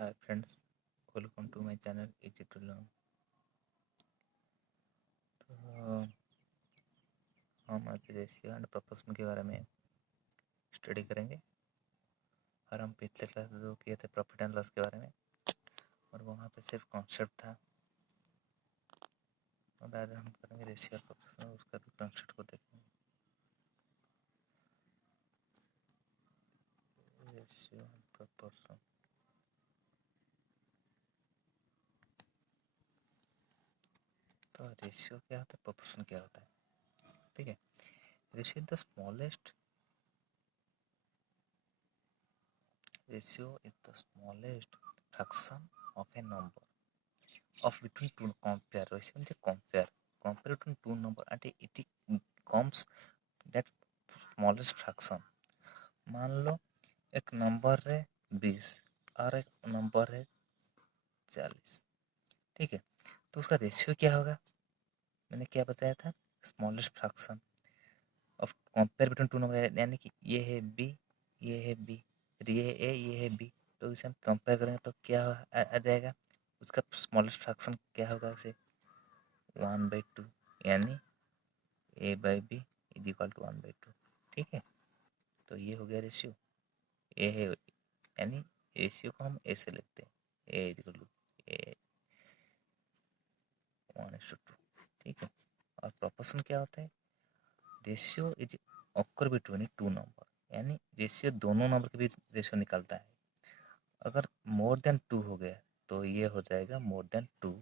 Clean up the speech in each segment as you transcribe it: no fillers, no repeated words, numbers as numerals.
Hi friends, welcome to my channel easy to learn. तो हम आज रेशियो एंड प्रोपोर्शन के बारे में स्टडी करेंगे। और हम पिछले क्लास में जो किए थे प्रॉफिट एंड लॉस के बारे में, और वहाँ पे सिर्फ कॉन्सेप्ट था। और आज हम करेंगे रेशियो और प्रोपोर्शन, उसका भी कॉन्सेप्ट को देखेंगे। रेशियो एंड प्रोपोर्शन, तो रेशियो क्या होता है, प्रोपोर्शन क्या होता है, ठीक है। Ratio the smallest ratio is the smallest fraction of a number of between two. Compare ratio means compare between two number and it comes that smallest fraction. मान लो एक नंबर है 20 और एक नंबर है 40, ठीक है। तो उसका रेशियो क्या होगा, मैंने क्या बताया था, smallest fraction of compare between two number, यानी कि ये है बी, ये है बी, ये है ए, ये है बी। तो इसे हम कंपेयर करेंगे तो क्या आ जाएगा, उसका स्मॉलेस्ट फ्रैक्शन क्या होगा, उसे 1/2, यानी A by B is equal to 1/2, ठीक है। तो ये हो गया रेशियो। ए है, यानी रेशियो को हम ऐसे लिखते हैं, ए इज इक्वल टू ए 1:2, ठीक है। और प्रोपोर्शन क्या होता है, ratio is occur between two number, यानी रेशियो दोनों नंबर के बीच रेशियो निकलता है। अगर मोर देन 2 हो गया तो ये हो जाएगा मोर देन 2,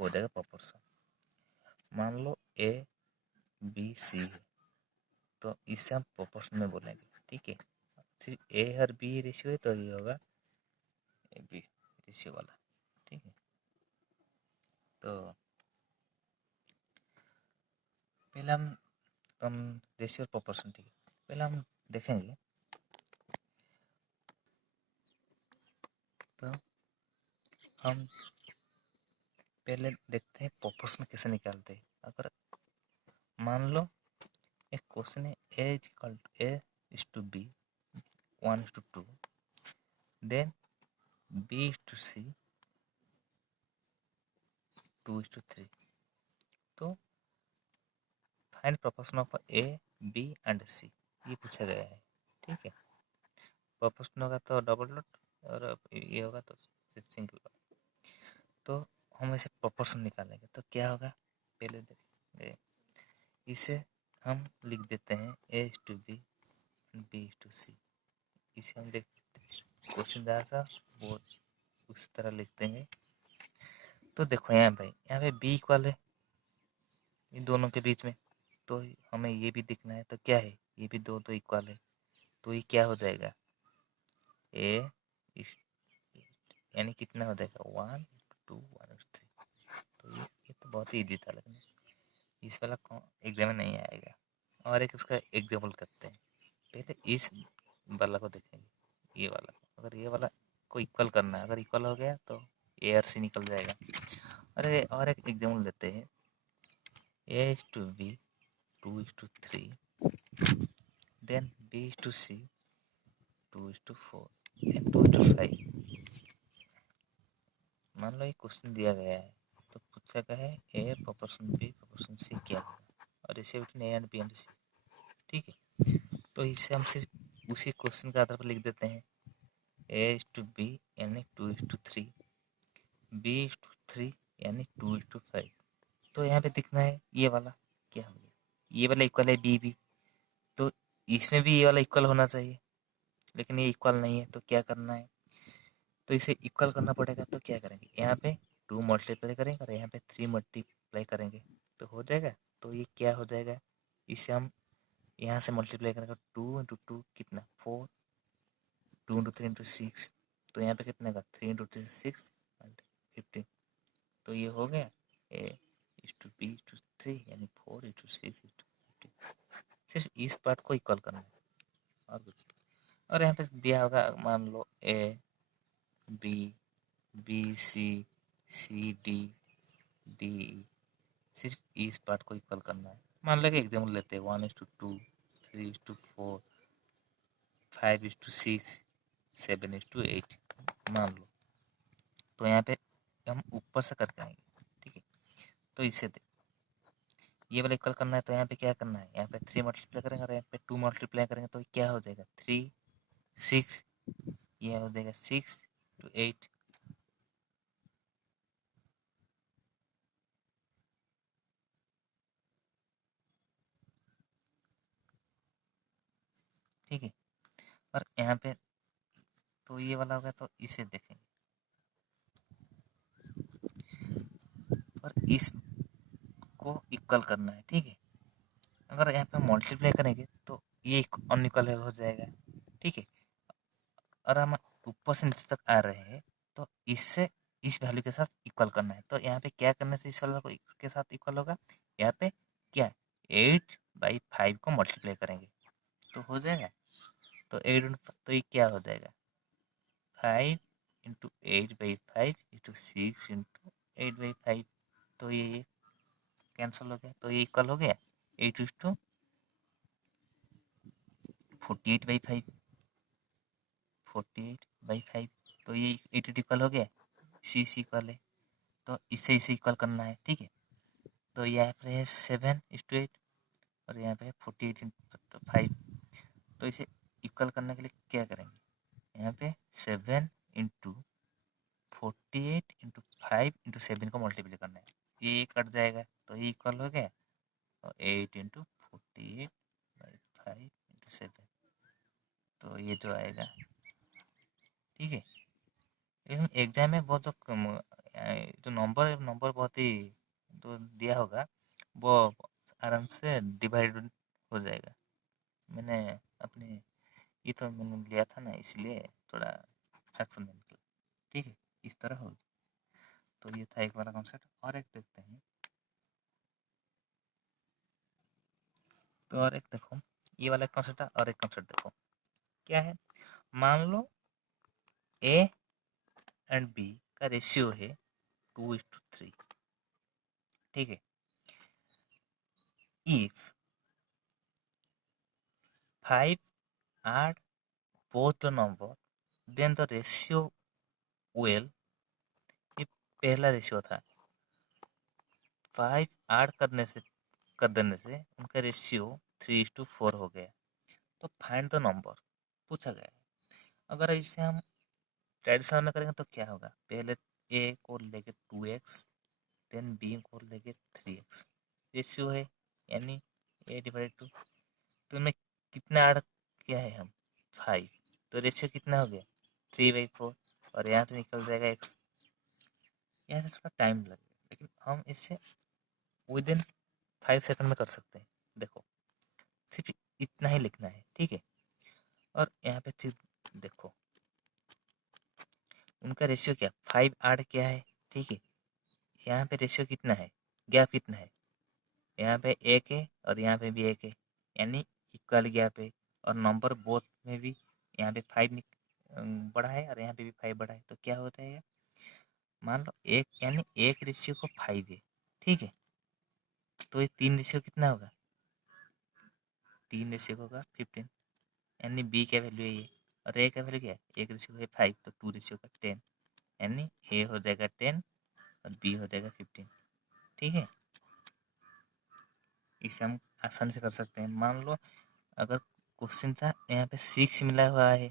हो जाएगा प्रोपोर्शन। मान लो ए बी सी है, तो इससे हम प्रोपोर्शन में बोलेंगे, ठीक है। सिर्फ ए और बी रेशियो है तो ये होगा ए बी रेशियो वाला, ठीक है। तो पहले हम रेशियो और प्रोपोर्शन, ठीक है, पहले हम देखेंगे। तो हम पहले देखते हैं प्रोपोर्शन कैसे निकालते हैं। अगर मान लो एक क्वेश्चन है, A is to B 1:2, then B is to C 2:3। तो find proportion of A B and C, ये पूछा गया है, ठीक है। प्रोपोर्शन होगा तो डबल डॉट, और ये होगा तो सिर्फ सिंगल डॉट। तो हम इसे प्रोपोर्शन निकालेंगे तो क्या होगा, पहले देखेंगे। इसे हम लिख देते हैं A is to B, B is to C. इसे हम लिख क्वेश्चन दिया था वो उस तरह लिखते हैं। तो देखो यहाँ भाई, यहाँ पे बी इक्वल है इन दोनों के बीच में, तो हमें ये भी दिखना है। तो क्या है, ये भी दो इक्वल है, तो ये क्या हो जाएगा, ए यानी कितना हो जाएगा 1:2 1:3। तो ये तो बहुत ही ईजी था, लेकिन इस वाला एग्जाम में नहीं आएगा। और एक उसका एग्जाम्पल करते हैं। पहले इस वाला को देखेंगे, ये वाला। अगर ये वाला को इक्वल करना है, अगर इक्वल हो गया तो ए और सी निकल जाएगा। अरे और एक एग्जाम्पल लेते हैं, A is to B 2:3, then B is to C 2:4 and 2:5। मान लो ये क्वेश्चन दिया गया है, तो पूछा गया है A proportion B proportion C क्या है, और इसे between A and B and C, ठीक है। तो इसे हम सिर्फ उसी क्वेश्चन के आधार पर लिख देते हैं, ए इज टू बी यानी 2:3, बी इज टू 3 यानी 2:5। तो यहाँ पे दिखना है ये वाला क्या हो गया, ये वाला इक्वल है बी भी, तो इसमें भी ये वाला इक्वल होना चाहिए, लेकिन ये इक्वल नहीं है। तो क्या करना है, तो इसे इक्वल करना पड़ेगा। तो क्या करेंगे, यहाँ पे 2 मल्टीप्लाई करेंगे और यहाँ पे 3 मल्टीप्लाई करेंगे तो हो जाएगा। तो ये क्या हो जाएगा, इसे हम यहाँ से मल्टीप्लाई करेंगे 2 × 2 कितना 4, 2 × 3 × 6, तो यहाँ पे कितने का 3 × 3 6 एंड 15। तो ये हो गया ए इज टू बी टू 3 यानी 4:6:15। सिर्फ इस पार्ट को इक्वल करना है और कुछ। और यहाँ पे दिया होगा, मान लो A B, B C, C D, D E, सिर्फ इस पार्ट को इक्वल करना है। मान लो कि एग्जाम्पल लेते हैं 1:2, 3:4, 5:6, 7:8, मान लो। तो यहाँ पे हम ऊपर से करके आएंगे, ठीक है। तो इसे ये वाला इक्वल करना है, तो यहाँ पे क्या करना है, यहाँ पे 3 मल्टीप्लाई करेंगे और यहाँ पे 2 मल्टीप्लाई करेंगे, तो क्या हो जाएगा 3 6, ये हो जाएगा 6 to 8, ठीक है। और यहाँ पे तो ये वाला होगा, तो इसे देखेंगे और इसको इक्वल करना है, ठीक है। अगर यहाँ पे मल्टीप्लाई करेंगे तो ये अनइक्वल हो जाएगा, ठीक है। और हम ऊपर से नीचे तक आ रहे हैं, तो इससे इस वैल्यू के साथ इक्वल करना है। तो यहाँ पे क्या करने से इस वाले को के साथ इक्वल होगा, यहाँ पे क्या 8/5 को मल्टीप्लाई करेंगे तो हो जाएगा। तो 8 तो ये क्या हो जाएगा 5 इंटू 8/5 इंटू 6 इंटू 8/5, तो ये कैंसिल हो गया, तो ये इक्वल हो गया 8:48/5, 48/5, तो ये 8 इक्वल हो गया, सी इक्वल है, तो इसे इक्वल करना है, ठीक है। तो यहाँ पर है 7:8 और यहाँ पे है 48/5, तो इसे इक्वल करने के लिए क्या करेंगे, यहाँ पे 7 इंटू 48/5 इंटू 7 को मल्टीप्लाई करना है, ये कट जाएगा, तो ये इक्वल हो गया, और 8/48/5 इंटू 7, तो ये जो आएगा, ठीक है। लेकिन एग्जाम में बहुत जो नंबर बहुत ही जो दिया होगा वो आराम से डिवाइड हो जाएगा। मैंने अपने ये तो मैंने लिया था ना, इसलिए थोड़ा फ्रैक्शन में निकला, ठीक है। इस तरह हो, तो ये था एक वाला कॉन्सेप्ट, और एक देखते हैं। तो और एक देखो, ये वाला कॉन्सेप्ट है, और एक कॉन्सेप्ट देखो क्या है। मान लो ए एंड बी का रेशियो है 2:3, ठीक है। If 5 add both the number then the ratio will, ये पहला रेशियो था, 5 ऐड कर देने से उनका रेशियो 3:4 हो गया, तो फाइंड द नंबर पूछा गया है। अगर इसे हम ट्रेडिशनल में करेंगे तो क्या होगा, पहले ए को लेके 2x, देन बी को लेके 3x, रेशियो है यानी a/2, तो इनमें कितना ऐड किया है हम 5, तो रेशियो कितना हो गया 3/4, और यहाँ से निकल जाएगा x। यहाँ से थोड़ा टाइम लगेगा, लेकिन हम इसे विद इन 5 सेकंड में कर सकते हैं। देखो सिर्फ इतना ही लिखना है, ठीक है। और यहाँ पे चीज देखो, उनका रेशियो क्या 5 ऐड किया है, ठीक है। यहाँ पे रेशियो कितना है, गैप कितना है, यहाँ पे 1 है और यहाँ पे भी 1 है, यानी इक्वल गैप है। और नंबर बोथ में भी यहाँ पे 5 बड़ा है और यहाँ पे भी 5 बड़ा है, तो क्या हो जाएगा, मान लो एक यानी एक रेशियो को 5 है, ठीक है। तो ये 3 रेशियो कितना होगा, 3 रेशियो होगा 15, यानी बी का वैल्यू है ये, और ए का वैल्यू क्या है, एक रेशियो है 5, तो 2 रेशियो का 10, यानी ए हो जाएगा 10 और बी हो जाएगा 15, ठीक है। इसे हम आसानी से कर सकते हैं। मान लो अगर क्वेश्चन था यहाँ पे 6 मिला हुआ है,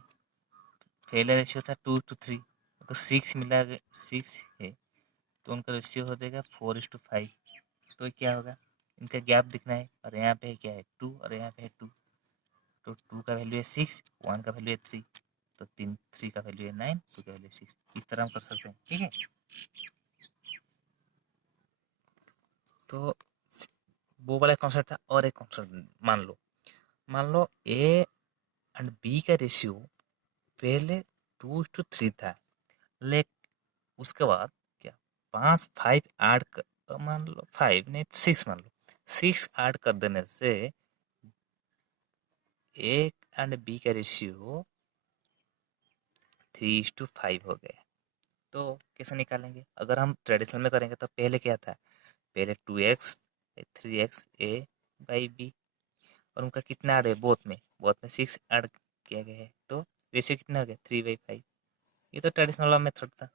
पहला रेशियो था 2:3, अगर 6 मिला 6 है तो उनका रेशियो हो जाएगा 4:5, तो क्या होगा, इनका गैप दिखना है, और यहाँ पे क्या है 2 और यहाँ पे है 2, तो 2 का वैल्यू है 6, 1 का वैल्यू है 3, तो 3 का वैल्यू है 9, 2 का वैल्यू है 6, इस तरह हम कर सकते हैं, ठीक है। तो वो वाला कॉन्सेप्ट था, और एक कॉन्सेप्ट मान लो ए एंड बी का रेशियो पहले 2:3 था, लेकिन उसके बाद क्या 5 ऐड कर, मान लो 5 नहीं 6, मान लो 6 ऐड कर देने से ए एंड बी का रेशियो 3:5 हो गया। तो कैसे निकालेंगे, अगर हम ट्रेडिशनल में करेंगे तो पहले क्या था, पहले 2x 3x A by B, और उनका कितना ऐड है बोथ में 6 ऐड किया गया है, तो रेशियो कितना हो गया 3/5। ये तो ट्रेडिशनल मेथड था।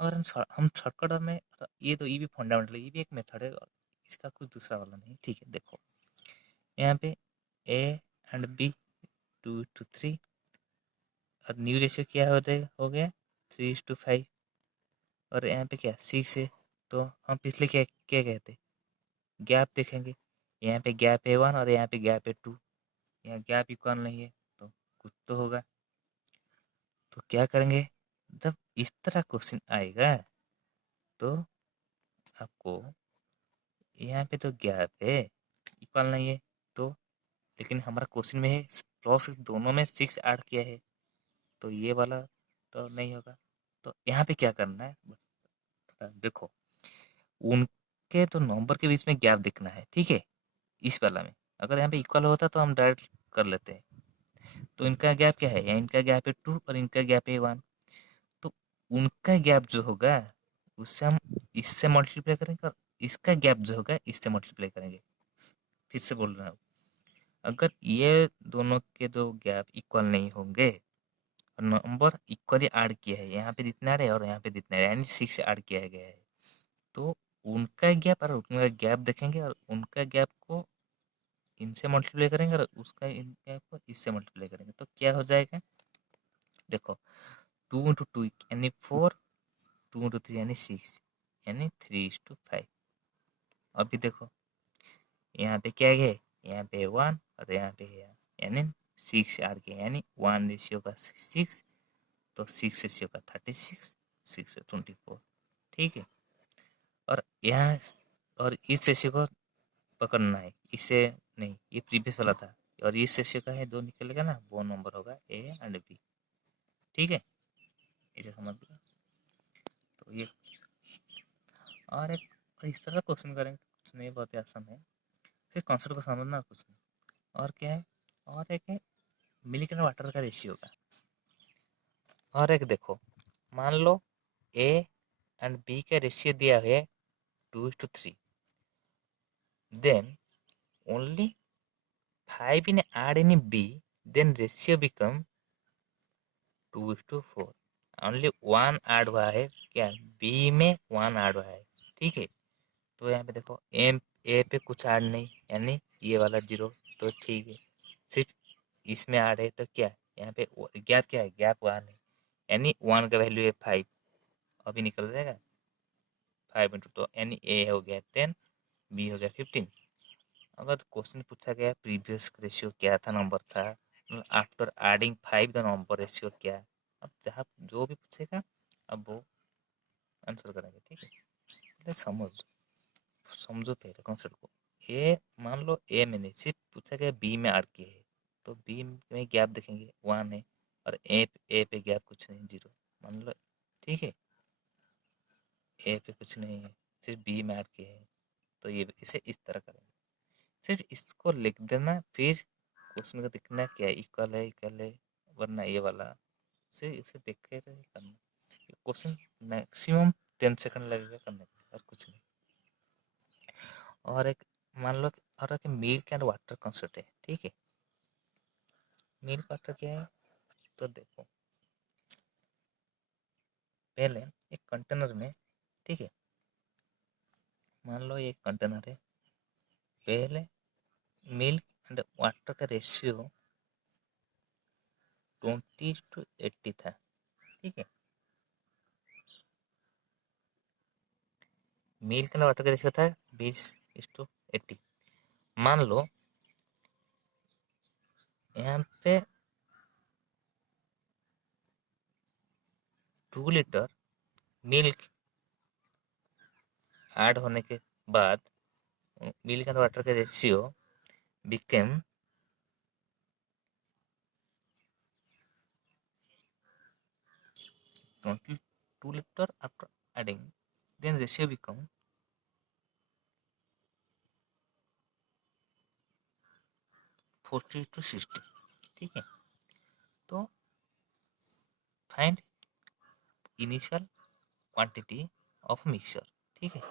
अगर हम शॉर्टकट में, ये तो ये भी फंडामेंटल, ये भी एक मेथड है और इसका कुछ दूसरा वाला नहीं। ठीक है, देखो यहाँ पे ए एंड बी 2:3 और न्यू रेशियो क्या हो गया 3:5 और यहाँ पे क्या 6 है। तो हम पिछले क्या क्या कहते, गैप देखेंगे। यहाँ पे गैप है 1 और यहाँ पे गैप है 2, यहाँ गैप इक्वल नहीं है तो कुछ तो होगा। तो क्या करेंगे, जब इस तरह क्वेश्चन आएगा तो आपको यहाँ पे तो गैप है इक्वल नहीं है, तो लेकिन हमारा क्वेश्चन में है प्लस दोनों में 6 ऐड किया है तो ये वाला तो नहीं होगा। तो यहाँ पे क्या करना है, देखो उनके तो नंबर के बीच में गैप दिखना है। ठीक है, इस वाला में अगर यहाँ पे इक्वल होता तो हम डायरेक्ट कर लेते हैं। तो इनका गैप क्या है, या इनका गैप है 2 और इनका गैप है 1। तो उनका गैप जो होगा उससे हम इससे मल्टीप्लाई करेंगे और इसका गैप जो होगा इससे मल्टीप्लाई करेंगे। फिर से बोल रहा हूँ, अगर ये दोनों के जो गैप इक्वल नहीं होंगे और नंबर इक्वली ऐड किया है, यहाँ पे जितना ऐड है और यहाँ पे जितना ऐड है, यानी 6 ऐड किया गया है, तो उनका गैप और उनका गैप देखेंगे और उनका गैप को इनसे मल्टीप्लाई करेंगे और उसका इन गैप को इससे मल्टीप्लाई करेंगे तो क्या हो जाएगा, देखो 2 × 2 यानी 4, 2 × 3 यानी 6 यानी 3:5। अभी देखो यहाँ पे क्या है, यहाँ पे 1 और यहाँ पे है यानी 6 ऐड किया यानी 1 रेशियो का 6, तो 6 रेशियो का 36, 6 24। ठीक है, और यहाँ और इस रेशियो को पकड़ना है, इसे नहीं, ये प्रीवियस वाला था और इस रेशियो का है जो निकलेगा ना वो नंबर होगा ए एंड बी। ठीक है, इसे समझ लिया। तो ये और एक और इस तरह क्वेश्चन करेंगे, कुछ नहीं, बहुत ही आसान है, सिर्फ कॉन्सेप्ट को समझना कुछ नहीं। और क्या है, और एक है मिल्क एंड वाटर का रेशियो का। और एक देखो, मान लो ए एंड बी का रेशियो दिया है 2:3, then only 5 in add in B, then ratio become 2:4। Only 1 add हुआ है क्या, बी में 1 ऐड हुआ है। ठीक है, तो यहाँ पे देखो एम ए पे कुछ ऐड नहीं यानी ये वाला 0, तो ठीक है, सिर्फ इसमें ऐड है तो क्या यहाँ पे गैप क्या है, गैप 1 है यानी 1 का वैल्यू है 5, अभी निकल जाएगा 5 × 2 यानी ए हो गया 10, बी हो गया 15। अगर क्वेश्चन पूछा गया प्रीवियस रेशियो क्या था, नंबर था, after adding 5 the number ratio क्या, अब जहाँ जो भी पूछेगा अब वो आंसर करेंगे। ठीक है, पहले समझो पहले कॉन्सेप्ट को। ए मान लो ए में नहीं, सिर्फ पूछा गया बी में ऐड किया है तो बी में गैप देखेंगे 1 है और ए पे गैप कुछ नहीं 0 मान लो। ठीक है, ए पे कुछ नहीं है, सिर्फ बी में ऐड किया है तो ये इसे इस तरह करेंगे, सिर्फ इसको लिख देना, फिर क्वेश्चन का दिखना क्या इक्वल है वरना ये वाला से इसे देख के करना। क्वेश्चन मैक्सिमम 10 सेकंड लगेगा करने में और कुछ नहीं। और एक मान लो और एक मिल्क एंड वाटर कॉन्सेप्ट है। ठीक है, मिल्क वाटर क्या है, तो देखो पहले एक कंटेनर में, ठीक है, मान लो ये कंटेनर है, पहले मिल्क एंड वाटर का रेशियो 20:80 था। ठीक है, मिल्क एंड वाटर का रेशियो था 20:80। मान लो यहाँ पे 2 लीटर मिल्क ऐड होने के बाद मिल्क एंड वाटर का ratio became 22 liter after adding, then ratio become 40:60। ठीक है, तो find initial quantity of mixture. ठीक है,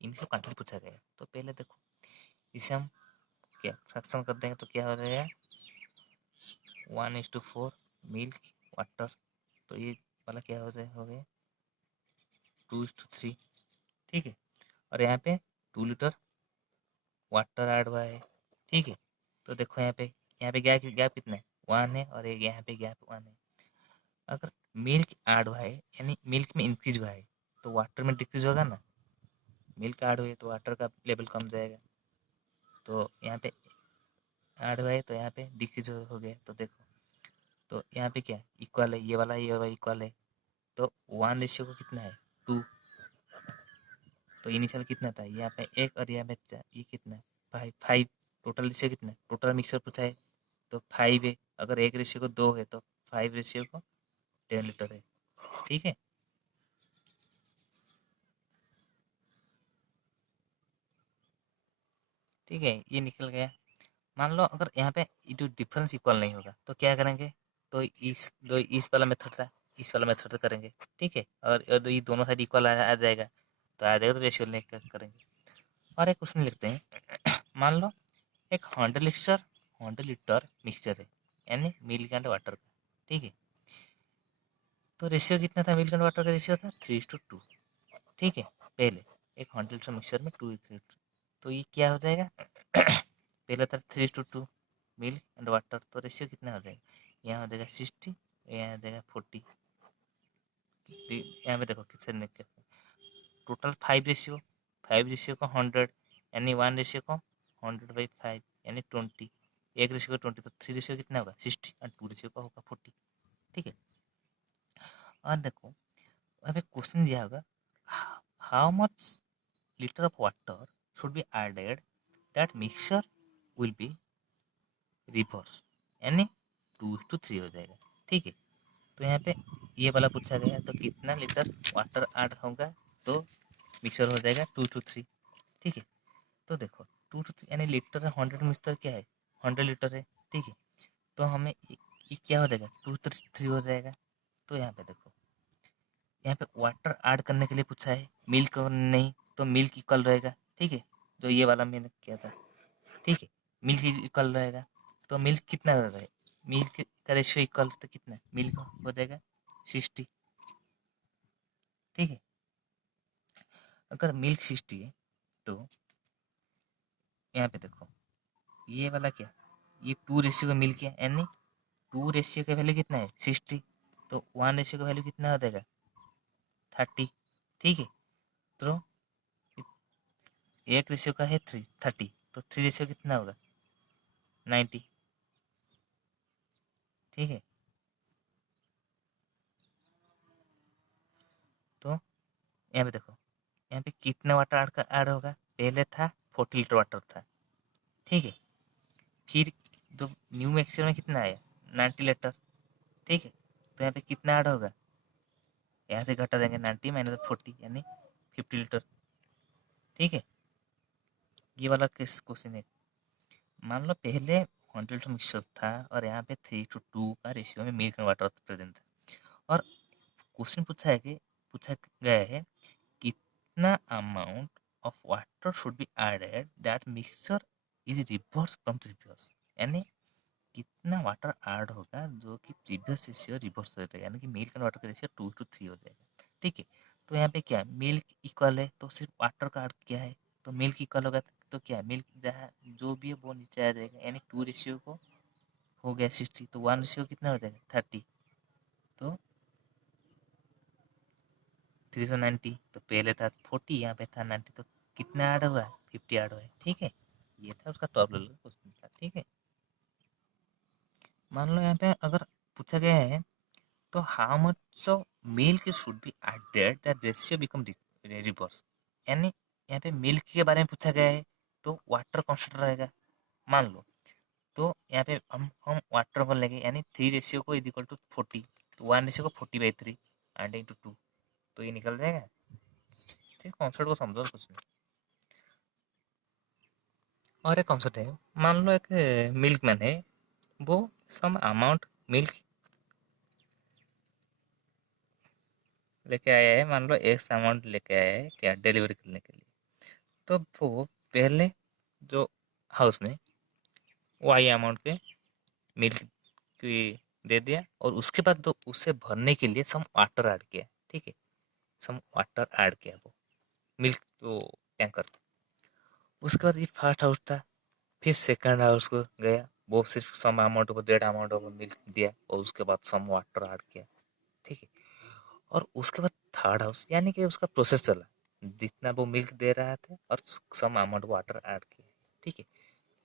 इनिशियल क्वांटिटी पूछा गया तो पहले देखो इसे हम क्या फ्रैक्शन कर देंगे तो क्या हो जाएगा 1:4 मिल्क वाटर, तो ये वाला क्या हो गया 2:3, ठीक है। और यहाँ पे 2 लीटर वाटर ऐड हुआ है, ठीक है। तो देखो यहाँ पे गैप कितना है, 1 है, और यहाँ पे गैप 1 है। अगर मिल्क ऐड हुआ है यानी मिल्क में इंक्रीज हुआ है तो वाटर में डिक्रीज होगा ना। मिल्क ऐड हुई तो वाटर का लेवल कम जाएगा, तो यहाँ पे ऐड हुआ है तो यहाँ पे डिक्रीज हो गया। तो देखो, तो यहाँ पे क्या इक्वल है, ये वाला इक्वल है, तो 1:, को कितना है 2। तो इनिशियल कितना था यहाँ पे 1 और यहाँ पे 4, ये कितना है 5। टोटल रेशियो कितना है, टोटल मिक्सर पूछा है तो 5 है। अगर 1:2 को 2 है तो 5:10 को 10 लीटर है, ठीक है। ठीक है, ये निकल गया। मान लो अगर यहाँ पे जो डिफरेंस इक्वल नहीं होगा तो क्या करेंगे, तो इस वाला मेथड था, इस वाला मेथड करेंगे, ठीक है। और ये दोनों साइड इक्वल आ जाएगा तो आ जाएगा, तो रेशियो लेकर करेंगे। और एक क्वेश्चन लिखते हैं मान लो एक 100 लीटर मिक्सचर है, यानी मिल्क एंड वाटर का, ठीक है। तो रेशियो कितना था, मिल्क एंड वाटर का रेशियो था 3:2, ठीक है। पहले एक 100 लीटर मिक्सचर में 2:3, तो ये क्या हो जाएगा पहले था 3:2 मिल्क एंड वाटर, तो रेशियो कितना हो जाएगा, यहाँ हो जाएगा 60, यहाँ हो जाएगा 40। यहाँ पे देखो किससे टोटल 5 रेशियो को 100, यानी 1:को 100/5 यानी 20, 1:को 20, तो 3 कितना होगा 60 और 2 का होगा 40, ठीक है। और देखो यहाँ पे क्वेश्चन दिया होगा how much litre of water should be added that mixture will be reverse, यानी 2:3 हो जाएगा, ठीक है। तो यहाँ पे ये वाला पूछा गया तो कितना लीटर वाटर ऐड होगा तो मिक्सचर हो जाएगा 2:3, ठीक है। तो देखो 2:3 यानी लीटर है, 100 मिक्सचर क्या है 100 लीटर है, ठीक है। तो हमें ये क्या हो जाएगा 2:3 हो जाएगा। तो यहाँ पे देखो, यहाँ पे वाटर ऐड करने के लिए पूछा है, मिल्क नहीं, तो मिल्क इक्वल रहेगा, ठीक है। जो ये वाला मैंने किया था, ठीक है, मिल्क इक्वल रहेगा। तो मिल्क कितना रहेगा, मिल्क का रेशियो इक्वल तो कितना मिल्क हो जाएगा 60, ठीक है। अगर मिल्क 60 है तो यहाँ पे देखो ये वाला क्या, ये 2:, का मिल्क है, यानी 2:, का वैल्यू कितना है 60, तो 1:, का वैल्यू कितना हो जाएगा 30, ठीक है। तो 1:, का है 30, तो 3:, कितना होगा 90, ठीक है। तो यहाँ पे देखो, यहाँ पे कितना वाटर ऐड होगा, पहले था 40 लीटर वाटर था, ठीक है। फिर जो न्यू मिक्सचर में कितना आया 90 लीटर, ठीक है। तो यहाँ पे कितना ऐड होगा, यहाँ से घटा देंगे 90 - 40 यानी 50 लीटर, ठीक है। ये वाला किस क्वेश्चन है, मान लो पहले 100 मिक्सचर था और यहाँ पे 3:2 का रेशियो में मिल्क एंड वाटर प्रेजेंट था, और क्वेश्चन पूछा गया है कितना amount of water should be added that mixture is reverse from previous, यानी कितना वाटर ऐड होगा जो कि प्रीवियस रेशियो रिवर्स हो जाएगा, यानी कि मिल्क एंड वाटर का रेशियो 2:3 हो जाएगा, ठीक है। तो यहाँ पे क्या है, मिल्क इक्वल है तो सिर्फ वाटर का ऐड किया है, तो मिल्क इक्वल होगा तो क्या है, मिल्क जहाँ जो भी है वो नीचे आ जाएगा, यानी 2 को हो गया 60, तो 1 कितना हो जाएगा 30, तो 390। तो पहले था 40, यहाँ पे था 90, तो कितना ऐड हुआ है 50 ऐड हुआ है, ठीक है। ये था उसका टॉप लेवल क्वेश्चन था, ठीक है। मान लो यहाँ पे अगर पूछा गया है तो how much of milk should be added that ratio become reverse, यानी यहाँ पे मिल्क के बारे में पूछा गया है तो वाटर कांस्टेंट रहेगा, मान लो। तो यहाँ पे हम वाटर को लेंगे, यानी 3 को इज इक्वल टू 40, तो 1 को 40/3 एंड इंटू 2, तो ये निकल जाएगा। सिर्फ कॉन्सेप्ट को समझो, कुछ नहीं। और एक कॉन्सेप्ट है, मान लो एक मिल्कमैन है, वो सम अमाउंट मिल्क लेके आया है, मान लो एक्स अमाउंट लेके आया है क्या डिलीवरी करने के लिए। तो वो पहले जो हाउस में वाई अमाउंट के मिल्क की दे दिया, और उसके बाद तो उससे भरने के लिए सम वाटर ऐड किया, ठीक है। सम वाटर ऐड किया वो मिल्क वो टैंकर। उसके बाद ये फर्स्ट हाउस था, फिर सेकंड हाउस को गया, वो सिर्फ सम अमाउंट ऑफ डेढ़ अमाउंट ऑफ मिल्क दिया और उसके बाद सम वाटर ऐड किया, ठीक है। और उसके बाद थर्ड हाउस यानी कि उसका प्रोसेस चला, जितना वो मिल्क दे रहा था और सम अमाउंट वाटर ऐड किया, ठीक है।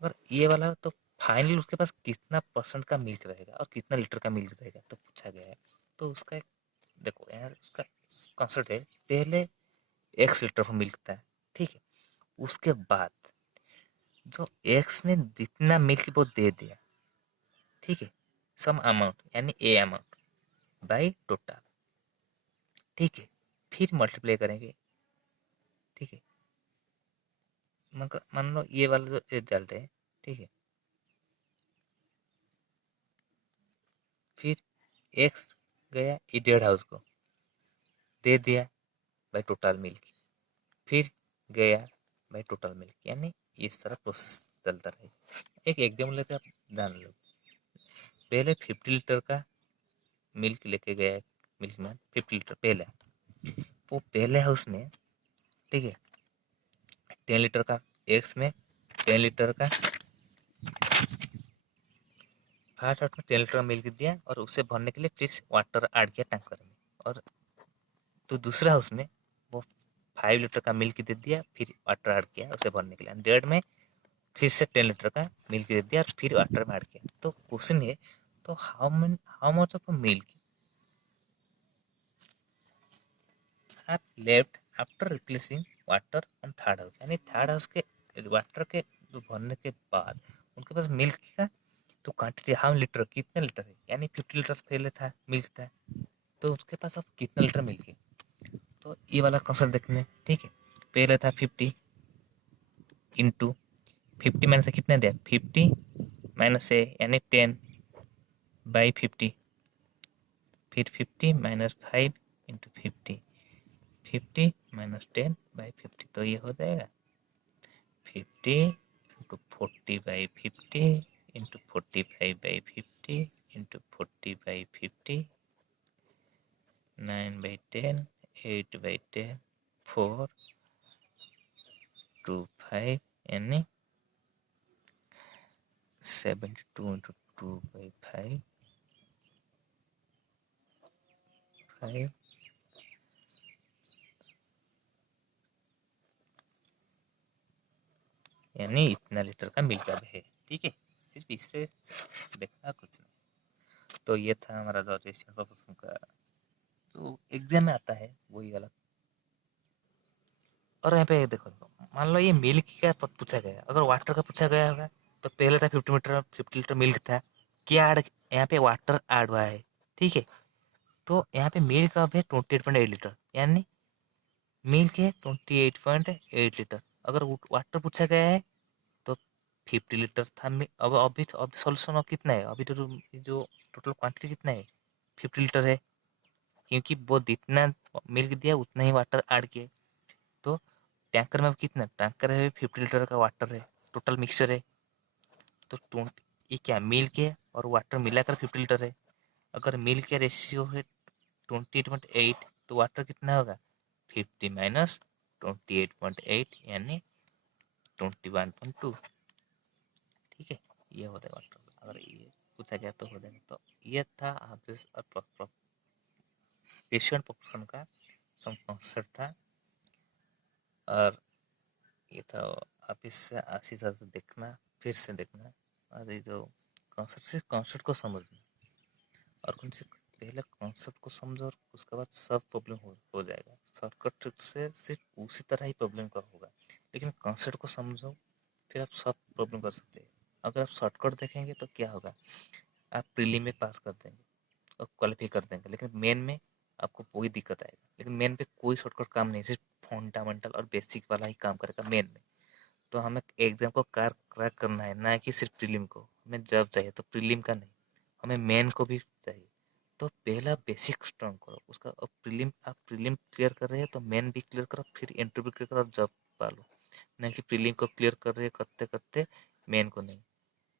अगर ये वाला तो फाइनल उसके पास कितना परसेंट का मिल्क रहेगा और कितना लीटर का मिल्क रहेगा तो पूछा गया है। तो उसका देखो यार उसका कॉन्सेप्ट है, पहले एक्स लीटर का मिल्क था, ठीक है। उसके बाद जो एक्स में जितना मिल्क वो दे दिया, ठीक है, सम अमाउंट यानी ए अमाउंट बाई टोटल, ठीक है। फिर मल्टीप्लाई करेंगे, ठीक है। मान लो ये वाला जो रिजल्ट है, ठीक है। फिर एक्स गया इडियट हाउस को दे दिया बाई टोटल मिल्क, फिर गया बाई टोटल मिल्क, यानी इस तरह प्रोसेस चलता रहेगा। एक एग्जाम्पल लेते हैं, आप ध्यान लो। पहले 50 लीटर का मिल्क लेके गया, मिल्क में 50 लीटर पहले, वो पहले हाउस में, ठीक है, 10 लीटर का, एक्स में 10 लीटर का, फर्स्ट हाउस में 10 लीटर मिल्क दिया और उसे भरने के लिए फिर वाटर ऐड किया टैंकर में। और तो दूसरा हाउस में वो 5 लीटर का मिल्क दे दिया, फिर वाटर ऐड किया उसे भरने के लिए। डेढ़ में फिर से 10 लीटर का मिल्क दे दिया और फिर वाटर में ऐड किया। तो क्वेश्चन है, तो how much of milk are left after replacing water on third house, यानी थर्ड हाउस के वाटर के भरने के बाद उनके पास मिल्क का तो क्वांटिटी हाउ लीटर कितने लीटर है, यानी 50 लीटर पहले था मिल्क था, तो उसके पास अब कितना लीटर मिल्क है। तो ये वाला क्वेश्चन देखने, ठीक है। पहले था 50 इंटू 50 माइनस कितने दिया 50 माइनस है यानी 10 बाई 50, फिर 50 माइनस 5 इंटू 50, 50 माइनस 10 बाई 50, तो ये हो जाएगा 50 into 40 by 50 into 45 by 50 into 40 by 50, 9 by 10, 8 by 10, 4 2 5, यानी 72 इंटू 2 बाई 5, 5 यानी इतना लीटर का मिल्क अब है, ठीक है। सिर्फ इससे देखना कुछ नहीं। तो ये था हमारा जो रेशियो प्रोपोर्शन का जो एग्जाम में आता है वही वाला। और यहाँ पे देखो, मान लो ये मिल्क का पूछा गया, अगर वाटर का पूछा गया होगा तो पहले था 50 लीटर मिल्क था, क्या ऐड यहाँ पे वाटर ऐड हुआ है, ठीक है। तो यहाँ पे मिल्क अब है 28.8 लीटर, यानी मिल्क है 28.8 लीटर। अगर वाटर पूछा गया है तो 50 लीटर था। अब अभी सॉल्यूशन कितना है, अभी तो जो टोटल क्वांटिटी कितना है 50 लीटर है, क्योंकि वो जितना मिल्क दिया उतना ही वाटर ऐड किया। तो टैंकर में कितना, टैंकर है 50 लीटर का वाटर है, टोटल मिक्सचर है। तो 20 ये क्या मिल्क है और वाटर मिलाकर 50 लीटर है। अगर मिल्क का रेशियो है 28.8 तो वाटर कितना होगा 50 माइनस 28.8 यानी 21.2, ठीक है। ये हो जाएगा वाटर, अगर ये पूछा गया तो हो जाएगा। तो ये था रेशियो एंड प्रोपोर्शन का सम कॉन्सेप्ट था। और ये था, आप इससे अच्छी तरह से देखना, फिर से देखना, और ये जो कॉन्सेप्ट से कॉन्सेप्ट को समझना, और कौन से पहले कॉन्सेप्ट को समझो और उसके बाद सब प्रॉब्लम हो जाएगा। शॉर्टकट ट्रिक से सिर्फ उसी तरह ही प्रॉब्लम का होगा, लेकिन कॉन्सेप्ट को समझो फिर आप सब प्रॉब्लम कर सकते हैं। अगर आप शॉर्टकट देखेंगे तो क्या होगा, आप प्रीलिम में पास कर देंगे और क्वालिफाई कर देंगे, लेकिन मेन में आपको कोई दिक्कत आएगा। लेकिन मेन पे कोई शॉर्टकट काम नहीं, सिर्फ फंडामेंटल और बेसिक वाला ही काम करेगा मेन में। तो हमें एग्जाम को क्रैक करना है, ना कि सिर्फ प्रीलिम को। हमें जब चाहिए तो प्रीलिम का नहीं, हमें मेन को भी चाहिए। तो पहला बेसिक स्ट्रॉन्ग करो उसका, अब प्रीलिम आप प्रीलिम क्लियर कर रहे हैं तो मेन भी क्लियर करो, फिर इंटरव्यू क्लियर करो और जॉब पालो। नहीं कि प्रीलिम को क्लियर कर रहे करते करते मेन को नहीं,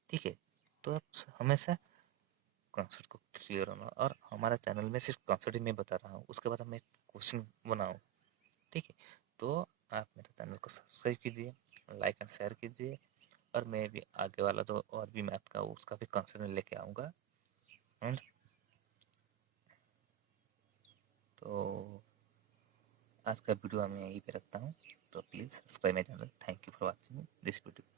ठीक है। तो आप हमेशा कॉन्सेप्ट को क्लियर होना, और हमारा चैनल में सिर्फ कॉन्सेप्ट में बता रहा हूँ, उसके बाद हम एक क्वेश्चन बनाऊँ, ठीक है। तो आप मेरे चैनल को सब्सक्राइब कीजिए, लाइक एंड शेयर कीजिए, और मैं भी आगे वाला जो और भी मैथ का उसका भी कॉन्सेप्ट लेके आऊँगा। एंड तो आज का वीडियो मैं यहीं पे रखता हूँ। तो please subscribe my channel. Thank you for watching this video.